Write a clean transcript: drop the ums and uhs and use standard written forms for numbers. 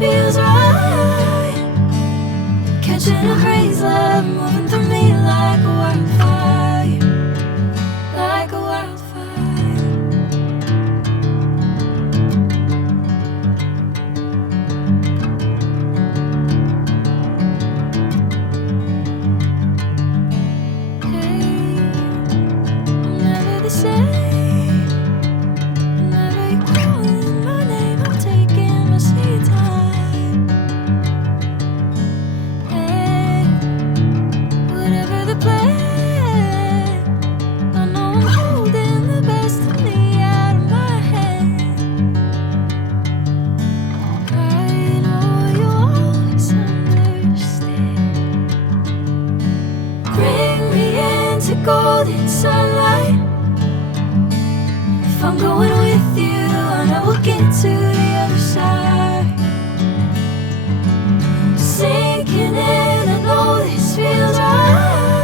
feels right. Catching a haze, love moving through me like a wildfire, like a wildfire. Hey, I'm never the same. Whenever you're calling my name, I'm taking my sweet time. Hey, whatever the plan, I know I'm holding the best of me out of my hand. I know you'll always understand. Bring me into golden sunlight. If I'm going with you, I know we'll get to the other side. Sinking in, I know this feels right.